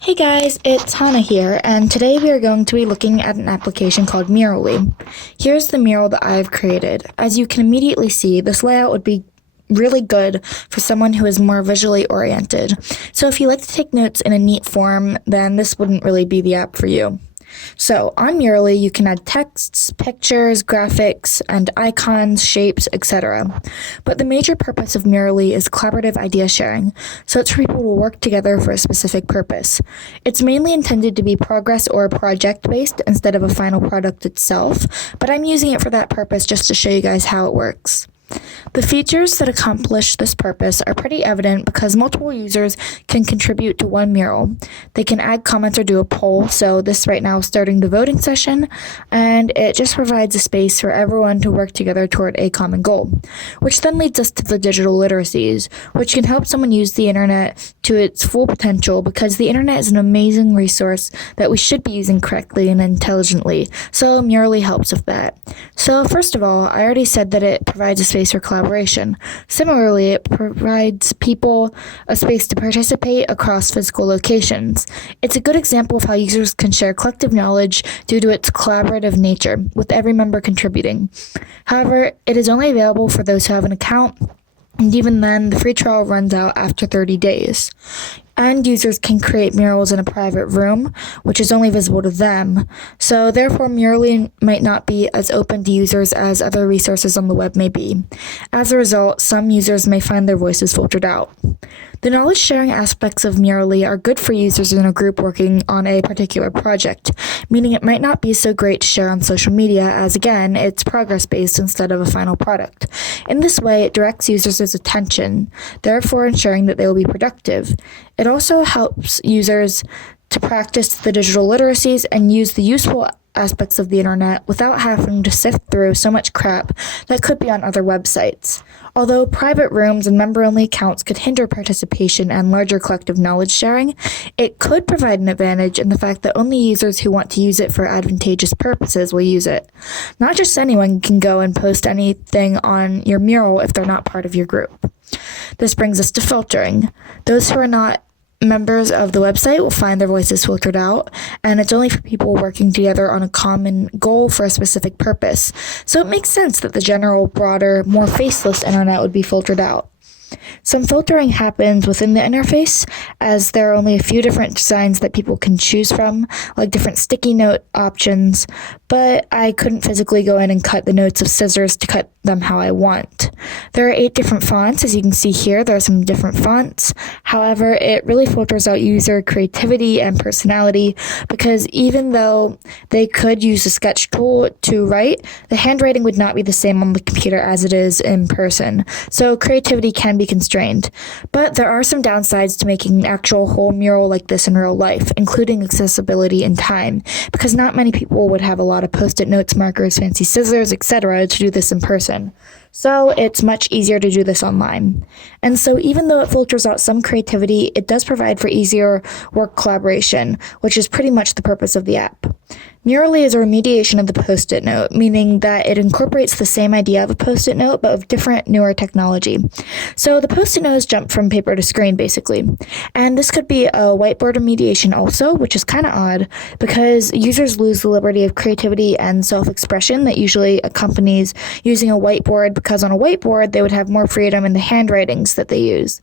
Hey guys, it's Hannah here, and today we are going to be looking at an application called Murally. Here's the mural that I've created. As you can immediately see, this layout would be really good for someone who is more visually oriented. So if you like to take notes in a neat form, then this wouldn't really be the app for you. So on Murally, you can add texts, pictures, graphics, and icons, shapes, etc. But the major purpose of Murally is collaborative idea sharing, so it's for people to work together for a specific purpose. It's mainly intended to be progress or project-based instead of a final product itself, but I'm using it for that purpose just to show you guys how it works. The features that accomplish this purpose are pretty evident because multiple users can contribute to one mural. They can add comments or do a poll, so this right now is starting the voting session, and it just provides a space for everyone to work together toward a common goal. Which then leads us to the digital literacies, which can help someone use the internet to its full potential because the internet is an amazing resource that we should be using correctly and intelligently, so Murally helps with that. So first of all, I already said that it provides a space for collaboration. Similarly, it provides people a space to participate across physical locations. It's a good example of how users can share collective knowledge due to its collaborative nature, with every member contributing. However, it is only available for those who have an account, and even then, the free trial runs out after 30 days. And users can create murals in a private room, which is only visible to them, so therefore Murally might not be as open to users as other resources on the web may be. As a result, some users may find their voices filtered out. The knowledge sharing aspects of Murally are good for users in a group working on a particular project, meaning it might not be so great to share on social media as, again, it's progress-based instead of a final product. In this way, it directs users' attention, therefore ensuring that they will be productive. It also helps users to practice the digital literacies and use the useful aspects of the internet without having to sift through so much crap that could be on other websites. Although private rooms and member-only accounts could hinder participation and larger collective knowledge sharing, it could provide an advantage in the fact that only users who want to use it for advantageous purposes will use it. Not just anyone can go and post anything on your mural if they're not part of your group. This brings us to filtering. Those who are not members of the website will find their voices filtered out, and it's only for people working together on a common goal for a specific purpose. So it makes sense that the general, broader, more faceless internet would be filtered out. Some filtering happens within the interface, as there are only a few different designs that people can choose from, like different sticky note options, but I couldn't physically go in and cut the notes with scissors to cut them how I want. There are 8 different fonts. As you can see here, there are some different fonts. However, it really filters out user creativity and personality because even though they could use the sketch tool to write, the handwriting would not be the same on the computer as it is in person. So creativity can be constrained. But there are some downsides to making an actual whole mural like this in real life, including accessibility and time, because not many people would have a lot of post-it notes, markers, fancy scissors, etc. to do this in person. So it's much easier to do this online. And so even though it filters out some creativity, it does provide for easier work collaboration, which is pretty much the purpose of the app. Murally is a remediation of the post-it note, meaning that it incorporates the same idea of a post-it note, but with different, newer technology. So the post-it note is jumped from paper to screen, basically. And this could be a whiteboard remediation also, which is kind of odd, because users lose the liberty of creativity and self-expression that usually accompanies using a whiteboard, because on a whiteboard, they would have more freedom in the handwritings that they use.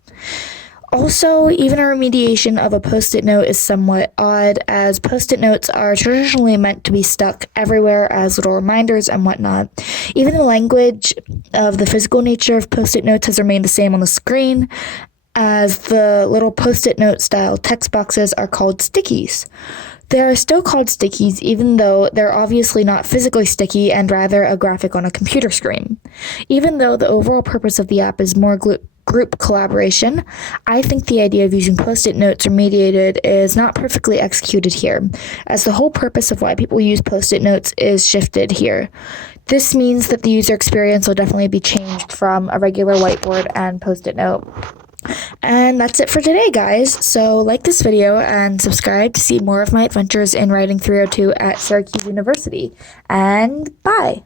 Also, even a remediation of a post-it note is somewhat odd, as post-it notes are traditionally meant to be stuck everywhere as little reminders and whatnot. Even the language of the physical nature of post-it notes has remained the same on the screen, as the little post-it note style text boxes are called stickies. They are still called stickies even though they're obviously not physically sticky and rather a graphic on a computer screen. Even though the overall purpose of the app is more group collaboration, I think the idea of using post-it notes remediated is not perfectly executed here, as the whole purpose of why people use post-it notes is shifted here. This means that the user experience will definitely be changed from a regular whiteboard and post-it note. And that's it for today, guys. So like this video and subscribe to see more of my adventures in Writing 302 at Syracuse University. And bye!